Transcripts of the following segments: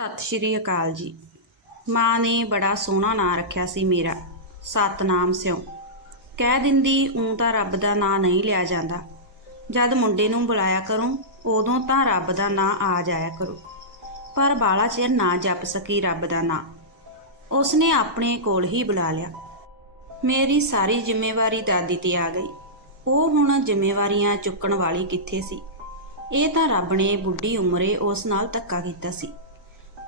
ਸਤਿ ਸ਼੍ਰੀ ਅਕਾਲ ਜੀ। ਮਾਂ ਨੇ ਬੜਾ ਸੋਹਣਾ ਨਾਂ ਰੱਖਿਆ ਸੀ ਮੇਰਾ, ਸਤਨਾਮ ਸਿਉ। ਕਹਿ ਦਿੰਦੀ, ਉਂ ਤਾਂ ਰੱਬ ਦਾ ਨਾਂ ਨਹੀਂ ਲਿਆ ਜਾਂਦਾ। ਜਦ ਮੁੰਡੇ ਨੂੰ ਬੁਲਾਇਆ ਕਰੂੰ, ਉਦੋਂ ਤਾਂ ਰੱਬ ਦਾ ਨਾਂ ਆ ਜਾਇਆ ਕਰੋ। ਪਰ ਬਾਲਾ ਚਿਰ ਨਾ ਜਪ ਸਕੀ ਰੱਬ ਦਾ ਨਾਂ। ਉਸਨੇ ਆਪਣੇ ਕੋਲ ਹੀ ਬੁਲਾ ਲਿਆ। ਮੇਰੀ ਸਾਰੀ ਜ਼ਿੰਮੇਵਾਰੀ ਦਾਦੀ ਤੇ ਆ ਗਈ। ਉਹ ਹੁਣ ਜ਼ਿੰਮੇਵਾਰੀਆਂ ਚੁੱਕਣ ਵਾਲੀ ਕਿੱਥੇ ਸੀ? ਇਹ ਤਾਂ ਰੱਬ ਨੇ ਬੁੱਢੀ ਉਮਰੇ ਉਸ ਨਾਲ ਧੱਕਾ ਕੀਤਾ ਸੀ।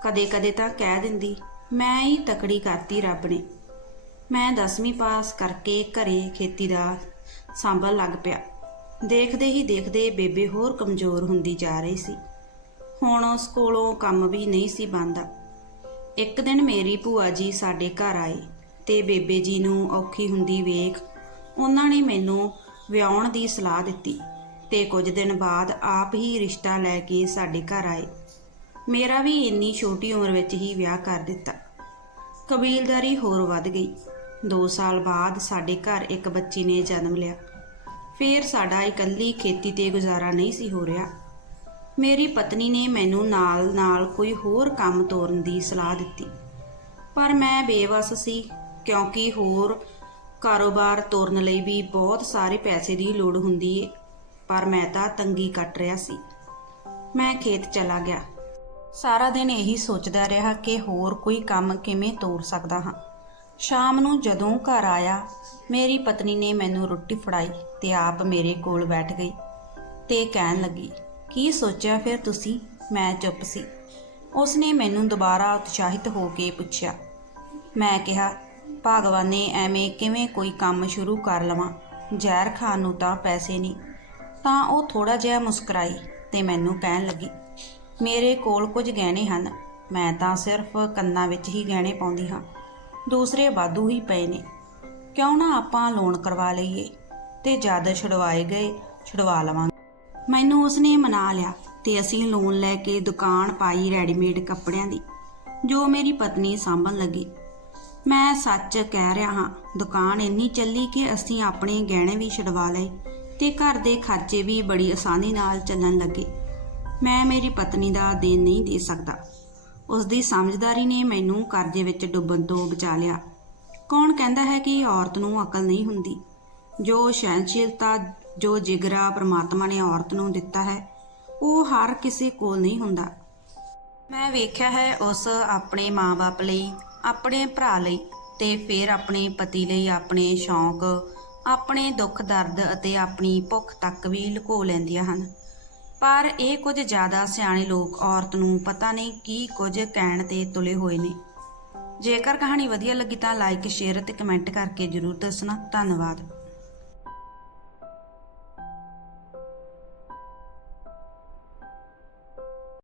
ਕਦੇ-ਕਦੇ ਤਾਂ ਕਹਿ ਦਿੰਦੀ, ਮੈਂ ਹੀ ਤਕੜੀ ਕਰਤੀ ਰੱਬ ਨੇ। ਮੈਂ 10ਵੀਂ ਪਾਸ ਕਰਕੇ ਘਰੇ ਖੇਤੀ ਦਾ ਸੰਭਲ ਲੱਗ ਪਿਆ। ਦੇਖਦੇ ਹੀ ਦੇਖਦੇ ਬੇਬੇ ਹੋਰ ਕਮਜ਼ੋਰ ਹੁੰਦੀ ਜਾ ਰਹੀ ਸੀ। ਹੁਣ ਉਸ ਕੋਲੋਂ ਕੰਮ ਵੀ ਨਹੀਂ ਸੀ ਬਣਦਾ। ਇੱਕ ਦਿਨ ਮੇਰੀ ਭੂਆ ਜੀ ਸਾਡੇ ਘਰ ਆਏ ਤੇ ਬੇਬੇ ਜੀ ਨੂੰ ਔਖੀ ਹੁੰਦੀ ਵੇਖ ਉਹਨਾਂ ਨੇ ਮੈਨੂੰ ਵਿਆਹਣ ਦੀ ਸਲਾਹ ਦਿੱਤੀ ਤੇ ਕੁਝ ਦਿਨ ਬਾਅਦ ਆਪ ਹੀ ਰਿਸ਼ਤਾ ਲੈ ਕੇ ਸਾਡੇ ਘਰ ਆਏ। ਮੇਰਾ ਵੀ ਇੰਨੀ ਛੋਟੀ ਉਮਰ ਵਿੱਚ ਹੀ ਵਿਆਹ ਕਰ ਦਿੱਤਾ। ਕਬੀਲਦਾਰੀ ਹੋਰ ਵੱਧ ਗਈ। 2 ਸਾਲ ਬਾਅਦ ਸਾਡੇ ਘਰ ਇੱਕ ਬੱਚੀ ਨੇ ਜਨਮ ਲਿਆ। ਫੇਰ ਸਾਡਾ ਇਕੱਲੀ ਖੇਤੀ ਤੇ ਗੁਜ਼ਾਰਾ ਨਹੀਂ ਸੀ ਹੋ ਰਿਹਾ। ਮੇਰੀ ਪਤਨੀ ਨੇ ਮੈਨੂੰ ਨਾਲ-ਨਾਲ ਕੋਈ ਹੋਰ ਕੰਮ ਤੋਰਨ ਦੀ ਸਲਾਹ ਦਿੱਤੀ। ਪਰ ਮੈਂ ਬੇਵਸ ਸੀ, ਕਿਉਂਕਿ ਹੋਰ ਕਾਰੋਬਾਰ ਤੋਰਨ ਲਈ ਵੀ ਬਹੁਤ ਸਾਰੇ ਪੈਸੇ ਦੀ ਲੋੜ ਹੁੰਦੀ ਏ, ਪਰ ਮੈਂ ਤਾਂ ਤੰਗੀ ਕੱਟ ਰਿਹਾ ਸੀ। ਮੈਂ ਖੇਤ ਚਲਾ ਗਿਆ। ਸਾਰਾ ਦਿਨ ਇਹੀ ਸੋਚਦਾ ਰਿਹਾ ਕਿ ਹੋਰ ਕੋਈ ਕੰਮ ਕਿਵੇਂ ਤੋਰ ਸਕਦਾ ਹਾਂ। ਸ਼ਾਮ ਨੂੰ ਜਦੋਂ ਘਰ ਆਇਆ, ਮੇਰੀ ਪਤਨੀ ਨੇ ਮੈਨੂੰ ਰੋਟੀ ਫੜਾਈ ਤੇ ਆਪ ਮੇਰੇ ਕੋਲ ਬੈਠ ਗਈ ਤੇ ਕਹਿਣ ਲੱਗੀ, ਕੀ ਸੋਚਿਆ ਫਿਰ ਤੁਸੀਂ? ਮੈਂ ਚੁੱਪ ਸੀ। ਉਸਨੇ ਮੈਨੂੰ ਦੁਬਾਰਾ ਉਤਸ਼ਾਹਿਤ ਹੋ ਕੇ ਪੁੱਛਿਆ। ਮੈਂ ਕਿਹਾ, ਭਗਵਾਨ ਨੇ ਐਵੇਂ ਕਿਵੇਂ ਕੋਈ ਕੰਮ ਸ਼ੁਰੂ ਕਰ ਲਵਾਂ? ਜ਼ਹਿਰ ਖਾਨ ਨੂੰ ਤਾਂ ਪੈਸੇ ਨਹੀਂ। ਤਾਂ ਉਹ ਥੋੜਾ ਜਿਹਾ ਮੁਸਕਰਾਈ ਤੇ ਮੈਨੂੰ ਕਹਿਣ ਲੱਗੀ ਮੇਰੇ ਕੋਲ ਕੁਝ ਗਹਿਣੇ ਹਨ। ਮੈਂ ਤਾਂ ਸਿਰਫ ਕੰਨਾਂ ਵਿੱਚ ਹੀ ਗਹਿਣੇ ਪਾਉਂਦੀ ਹਾਂ। ਦੂਸਰੇ ਵਾਧੂ ਹੀ ਪਏ ਨੇ। ਕਿਉਂ ਨਾ ਆਪਾਂ ਲੋਨ ਕਰਵਾ ਲਈਏ ਤੇ ਜਦ ਛੁਡਵਾਏ ਗਏ, ਛੁਡਵਾ ਲਵਾਂਗੇ। ਮੈਨੂੰ ਉਸਨੇ ਮਨਾ ਲਿਆ ਤੇ ਅਸੀਂ ਲੋਨ ਲੈ ਕੇ ਦੁਕਾਨ ਪਾਈ ਰੈਡੀਮੇਡ ਕੱਪੜਿਆਂ ਦੀ, ਜੋ ਮੇਰੀ ਪਤਨੀ ਸਾਂਭਣ ਲੱਗੀ। ਮੈਂ ਸੱਚ ਕਹਿ ਰਿਹਾ ਹਾਂ, ਦੁਕਾਨ ਇੰਨੀ ਚੱਲੀ ਕਿ ਅਸੀਂ ਆਪਣੇ ਗਹਿਣੇ ਵੀ ਛਡਵਾ ਲਏ ਤੇ ਘਰ ਦੇ ਖਰਚੇ ਵੀ ਬੜੀ ਆਸਾਨੀ ਨਾਲ ਚੱਲਣ ਲੱਗੇ। ਮੈਂ ਮੇਰੀ ਪਤਨੀ ਦਾ ਦੇਣ ਨਹੀਂ ਦੇ ਸਕਦਾ। ਉਸ ਦੀ ਸਮਝਦਾਰੀ ਨੇ ਮੈਨੂੰ ਕਰਜ਼ੇ ਵਿੱਚ ਡੁੱਬਣ ਤੋਂ ਬਚਾ ਲਿਆ। ਕੌਣ ਕਹਿੰਦਾ ਹੈ ਕਿ ਔਰਤ ਨੂੰ ਅਕਲ ਨਹੀਂ ਹੁੰਦੀ? ਜੋ ਸਹਿਨਸ਼ੀਲਤਾ ਜੋ ਜਿਗਰਾ ਪ੍ਰਮਾਤਮਾ ਨੇ ਔਰਤ ਨੂੰ ਦਿੱਤਾ ਹੈ, ਉਹ ਹਰ ਕਿਸੇ ਕੋਲ ਨਹੀਂ ਹੁੰਦਾ। ਮੈਂ ਵੇਖਿਆ ਹੈ ਉਸ ਆਪਣੇ ਮਾਪੇ ਲਈ, ਆਪਣੇ ਭਰਾ ਲਈ ਤੇ ਫਿਰ ਆਪਣੇ ਪਤੀ ਲਈ ਆਪਣੇ ਸ਼ੌਂਕ, ਆਪਣੇ ਦੁੱਖ ਦਰਦ ਅਤੇ ਆਪਣੀ ਭੁੱਖ ਤੱਕ ਵੀ ਲੁਕੋ ਲੈਂਦੀਆਂ ਹਨ। ਪਰ ਇਹ ਕੁਝ ਜ਼ਿਆਦਾ ਸਿਆਣੇ ਲੋਕ ਔਰਤ ਨੂੰ ਪਤਾ ਨਹੀਂ ਕੀ ਕੁਝ ਕਹਿਣ ਤੇ ਤੁਲੇ ਹੋਏ ਨੇ। ਜੇਕਰ ਕਹਾਣੀ ਵਧੀਆ ਲੱਗੀ ਤਾਂ ਲਾਈਕ ਸ਼ੇਅਰ ਅਤੇ ਕਮੈਂਟ ਕਰਕੇ ਜਰੂਰ ਦੱਸਣਾ। ਧੰਨਵਾਦ।